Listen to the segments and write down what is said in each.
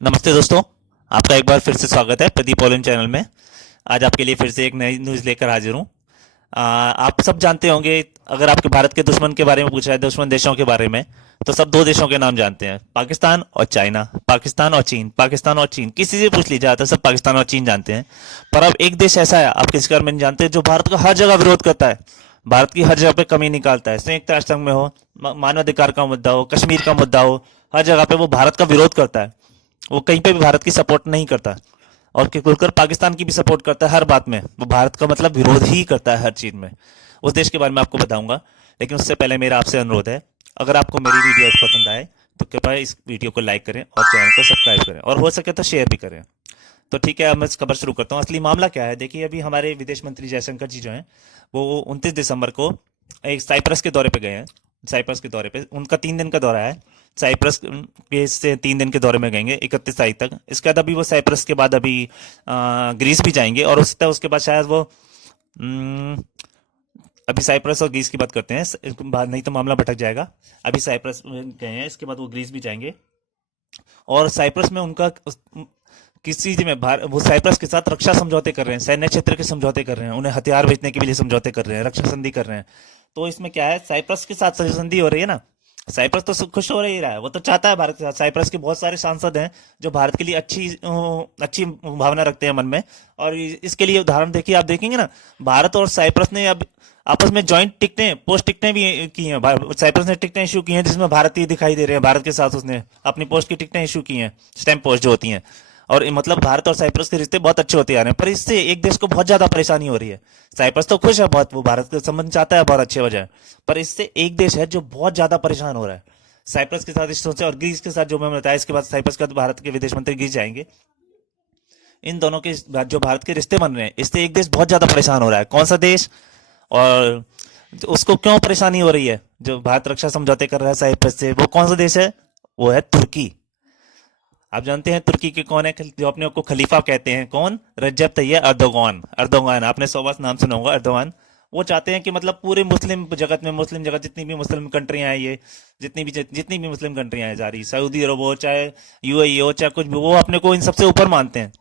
नमस्ते दोस्तों। आपका एक बार फिर से स्वागत है प्रदीप ऑनलाइन चैनल में। आज आपके लिए फिर से एक नई न्यूज़ लेकर हाजिर हूँ। आप सब जानते होंगे, अगर आपके भारत के दुश्मन के बारे में पूछा है, दुश्मन देशों के बारे में, तो सब दो देशों के नाम जानते हैं, पाकिस्तान और चाइना, पाकिस्तान और चीन, पाकिस्तान और चीन। किसी से पूछ लीजिए तो सब पाकिस्तान और चीन जानते हैं। पर अब एक देश ऐसा है, आप किसी बारे में नहीं जानते, जो भारत का हर जगह विरोध करता है, भारत की हर जगह पे कमी निकालता है। संयुक्त राष्ट्र संघ में हो, मानवाधिकार का मुद्दा हो, कश्मीर का मुद्दा हो, हर जगह पे वो भारत का विरोध करता है। वो कहीं पे भी भारत की सपोर्ट नहीं करता, और खुलकर पाकिस्तान की भी सपोर्ट करता है। हर बात में वो भारत का मतलब विरोध ही करता है, हर चीज में। उस देश के बारे में आपको बताऊंगा, लेकिन उससे पहले मेरा आपसे अनुरोध है, अगर आपको मेरी वीडियो पसंद आए तो कृपया इस वीडियो को लाइक करें और चैनल को सब्सक्राइब करें, और हो सके तो शेयर भी करें। तो ठीक है, अब मैं इस खबर शुरू करता हूँ। असली मामला क्या है, देखिए, अभी हमारे विदेश मंत्री जयशंकर जी जो हैं, वो 29 दिसंबर को एक साइप्रस के दौरे पे गए हैं। साइप्रस के दौरे पे उनका 3 दिन का दौरा है। साइप्रस के से 3 दिन के दौरे में गएंगे 31 तारीख तक। इसके बाद अभी वो साइप्रस के बाद अभी ग्रीस भी जाएंगे, और उसके बाद शायद वो अम, अभी साइप्रस और ग्रीस की बात करते हैं, इसके बाद नहीं तो मामला भटक जाएगा। अभी साइप्रस गए हैं, इसके बाद वो ग्रीस भी जाएंगे। और साइप्रस में उनका किसी चीज में वो साइप्रस के साथ रक्षा समझौते कर रहे हैं, सैन्य क्षेत्र के समझौते कर रहे हैं, उन्हें हथियार भेजने के लिए समझौते कर रहे हैं, रक्षा संधि कर रहे हैं। तो इसमें क्या है, साइप्रस के साथ संधि हो रही है ना। साइप्रस तो खुश हो रही रहा है, वो तो चाहता है भारत के साथ। साइप्रस के बहुत सारे सांसद हैं जो भारत के लिए अच्छी भावना रखते हैं मन में। और इसके लिए उदाहरण देखिए, आप देखेंगे ना, भारत और साइप्रस ने अब आपस में जॉइंट टिकटें, पोस्ट टिकटें भी की हैं। साइप्रस ने टिकटें इशू की हैं जिसमें भारत ही दिखाई दे रहे हैं, भारत के साथ उसने अपनी पोस्ट की टिकटें इशू की हैं, स्टैम्प पोस्ट जो होती हैं। और मतलब भारत और साइप्रस के रिश्ते बहुत अच्छे होते आ रहे हैं, पर इससे एक देश को बहुत ज्यादा परेशानी हो रही है। साइप्रस तो खुश है बहुत, वो भारत के संबंध चाहता है बहुत अच्छे हो जाए, पर इससे एक देश है जो बहुत ज्यादा परेशान हो रहा है। साइप्रस के साथ इस सोचे, और ग्रीस के साथ जो मैंने बताया, इसके बाद साइप्रस के बाद भारत के विदेश मंत्री ग्रीस जाएंगे। इन दोनों के जो भारत के रिश्ते बन रहे हैं, इससे एक देश बहुत ज्यादा परेशान हो रहा है। कौन सा देश, और उसको क्यों परेशानी हो रही है, जो भारत रक्षा समझौते कर रहा है साइप्रस से, वो कौन सा देश है? वो है तुर्की। आप जानते हैं तुर्की के कौन है, जो अपने को खलीफा कहते हैं? कौन? रजब तैयब अर्दोगान। अर्दोगान, आपने 100 बार नाम सुना होगा, अर्दोगान। वो चाहते हैं कि मतलब पूरे मुस्लिम जगत में, मुस्लिम जगत जितनी भी मुस्लिम कंट्रियां हैं, ये जितनी भी मुस्लिम कंट्रियां हैं जा रही, सऊदी अरब हो, चाहे यूएई हो, चाहे कुछ भी, वो अपने को इन सबसे ऊपर मानते हैं।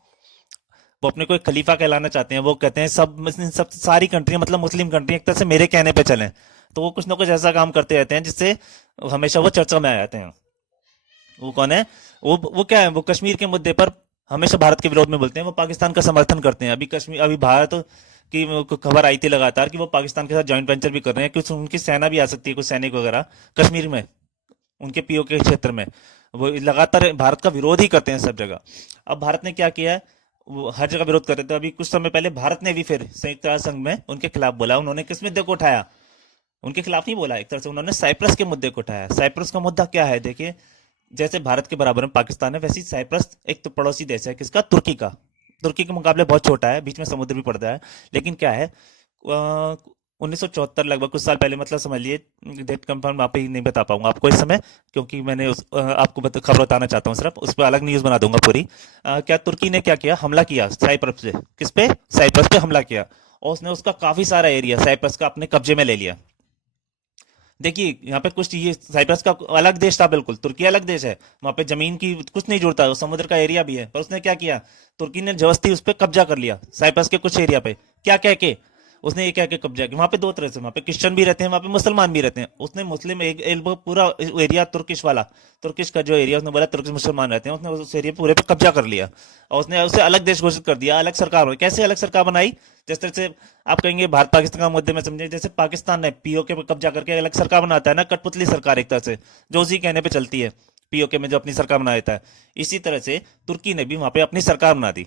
वो अपने को एक खलीफा कहलाना चाहते हैं। वो कहते हैं सब सारी कंट्रियां, मतलब मुस्लिम कंट्री, एक तरह से मेरे कहने पे चलें। तो वो कुछ ना कुछ ऐसा काम करते रहते हैं जिससे हमेशा वो चर्चा में आ जाते हैं। वो कौन है? वो क्या है, वो कश्मीर के मुद्दे पर हमेशा भारत के विरोध में बोलते हैं। वो पाकिस्तान का समर्थन करते हैं। अभी भारत की खबर आई थी लगातार कि वो पाकिस्तान के साथ जॉइंट वेंचर भी कर रहे हैं, कुछ उनकी सेना भी आ सकती है, कुछ सैनिक वगैरह कश्मीर में, उनके पीओ के क्षेत्र में। वो लगातार भारत का विरोध ही करते हैं सब जगह। अब भारत ने क्या किया है, वो हर जगह विरोध कर रहे थे। अभी कुछ समय पहले भारत ने भी फिर संयुक्त राष्ट्र संघ में उनके खिलाफ बोला। उन्होंने किस मुद्दे को उठाया? उनके खिलाफ नहीं बोला, एक तरह से उन्होंने साइप्रस के मुद्दे को उठाया। साइप्रस का मुद्दा क्या है, देखिए, जैसे भारत के बराबर में पाकिस्तान है, वैसे ही साइप्रस एक तो पड़ोसी देश है, किसका? तुर्की का। तुर्की के मुकाबले बहुत छोटा है, बीच में समुद्र भी पड़ता है। लेकिन क्या है, 1974 लगभग, कुछ साल पहले, मतलब समझ लिए, डेट कंफर्म आप ही नहीं बता पाऊंगा आपको इस समय, क्योंकि मैंने आपको खबर बताना चाहता हूँ सिर्फ, उस पर अलग न्यूज बना दूंगा पूरी। क्या तुर्की ने क्या किया, हमला किया साइप्रस पे। किस पे? साइप्रस पे हमला किया, और उसने उसका काफी सारा एरिया साइप्रस का अपने कब्जे में ले लिया। देखिए, यहाँ पे कुछ, ये साइप्रस का अलग देश था, बिल्कुल तुर्की अलग देश है, वहां पे जमीन की कुछ नहीं जुड़ता, वो समुद्र का एरिया भी है। पर उसने क्या किया, तुर्की ने जबरदस्ती उस पर कब्जा कर लिया, साइप्रस के कुछ एरिया पे। क्या कह के उसने ये कह के कब्जा किया, वहां पे दो तरह से, वहां पे क्रिश्चियन भी रहते हैं, वहां पे मुसलमान भी रहते हैं। उसने मुस्लिम वो पूरा एरिया तुर्किश वाला, तुर्किश का जो एरिया, उसने बोला तुर्किश मुसलमान रहते हैं, उसने उस एरिया पूरे पे कब्जा कर लिया, और उसने उसे अलग देश घोषित कर दिया, अलग सरकार हो। कैसे अलग सरकार बनाई? जिस तरह से आप कहेंगे भारत पाकिस्तान का मुद्दे में समझे, जैसे पाकिस्तान ने पीओके पे कब्जा करके अलग सरकार बनाता है ना, कठपुतली सरकार एक तरह से, जो उसी कहने पे चलती है, पीओके में जो अपनी सरकार बना देता है। इसी तरह से तुर्की ने भी वहां पे अपनी सरकार बना दी,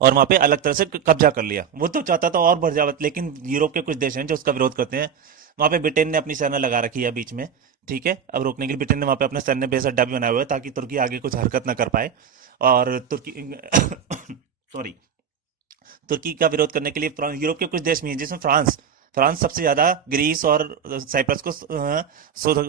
और वहां पे अलग तरह से कब्जा कर लिया। वो तो चाहता था और बढ़ जाए, लेकिन यूरोप के कुछ देश हैं जो उसका विरोध करते हैं। वहां पे ब्रिटेन ने अपनी सेना लगा रखी है बीच में, ठीक है, अब रोकने के लिए ब्रिटेन ने वहां पे अपना सैन्य बेस अड्डा भी बनाया हुआ है, ताकि तुर्की आगे कुछ हरकत ना कर पाए। और तुर्की सॉरी, तुर्की का विरोध करने के लिए यूरोप के कुछ देश भी हैं, जिसमें फ्रांस, फ्रांस सबसे ज्यादा ग्रीस और साइप्रस को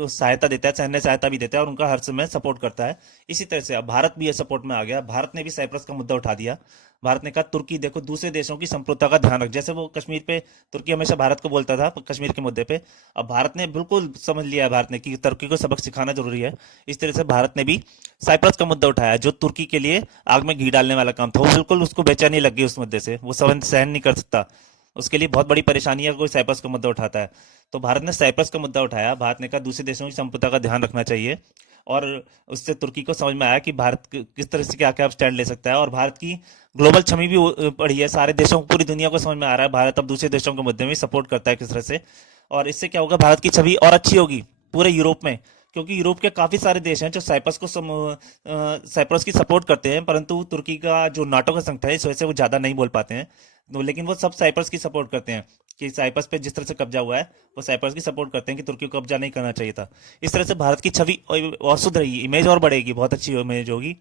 सहायता देता है, सैन्य सहायता भी देता है, और उनका हर समय सपोर्ट करता है। इसी तरह से अब भारत भी ये सपोर्ट में आ गया। भारत ने भी साइप्रस का मुद्दा उठा दिया। भारत ने कहा, तुर्की देखो, दूसरे देशों की संप्रभुता का ध्यान रख, जैसे वो कश्मीर पे तुर्की हमेशा भारत को बोलता था कश्मीर के मुद्दे पे, अब भारत ने बिल्कुल समझ लिया है, भारत ने, कि तुर्की को सबक सिखाना जरूरी है। इस तरह से भारत ने भी साइप्रस का मुद्दा उठाया जो तुर्की के लिए आग में घी डालने वाला काम था। वो बिल्कुल उसको बेचैनी लग गई उस मुद्दे से, वो सहन नहीं कर सकता। उसके लिए बहुत बड़ी परेशानी है कोई साइप्रस का मुद्दा उठाता है। तो भारत ने साइप्रस का मुद्दा उठाया। भारत ने कहा दूसरे देशों की संप्रभुता का ध्यान रखना चाहिए, और उससे तुर्की को समझ में आया कि भारत किस तरह से क्या क्या स्टैंड ले सकता है। और भारत की ग्लोबल छवि भी बढ़ी है, सारे देशों को, पूरी दुनिया को समझ में आ रहा है भारत अब दूसरे देशों के मुद्दे में सपोर्ट करता है किस तरह से। और इससे क्या होगा, भारत की छवि और अच्छी होगी पूरे यूरोप में, क्योंकि यूरोप के काफी सारे देश हैं जो साइप्रस की सपोर्ट करते हैं, परंतु तुर्की का जो नाटो का संगठन है इस वजह से वो ज्यादा नहीं बोल पाते हैं। तो लेकिन वो सब साइप्रस की सपोर्ट करते हैं कि साइप्रस पे जिस तरह से कब्जा हुआ है, वो साइप्रस की सपोर्ट करते हैं कि तुर्की को कब्जा नहीं करना चाहिए था। इस तरह से भारत की छवि और सुधरेगी, इमेज और बढ़ेगी, बहुत अच्छी इमेज होगी।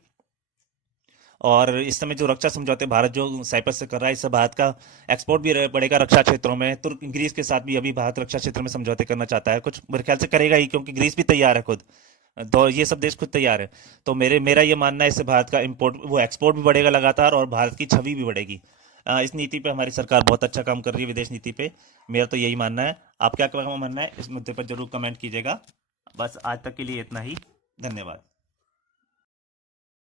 और इस समय जो रक्षा समझौते भारत जो साइप्रस से कर रहा है, इससे भारत का एक्सपोर्ट भी बढ़ेगा रक्षा क्षेत्रों में। तुर्क ग्रीस के साथ भी अभी भारत रक्षा क्षेत्र में समझौते करना चाहता है, कुछ मेरे ख्याल से करेगा ही, क्योंकि ग्रीस भी तैयार है खुद। तो ये सब देश खुद तैयार है। तो मेरा ये मानना है इससे भारत का इम्पोर्ट वो एक्सपोर्ट भी बढ़ेगा लगातार, और भारत की छवि भी बढ़ेगी। इस नीति पे हमारी सरकार बहुत अच्छा काम कर रही है, विदेश नीति पे। मेरा तो यही मानना है। आप क्या मानना है इस मुद्दे पर जरूर कमेंट कीजिएगा। बस आज तक के लिए इतना ही। धन्यवाद।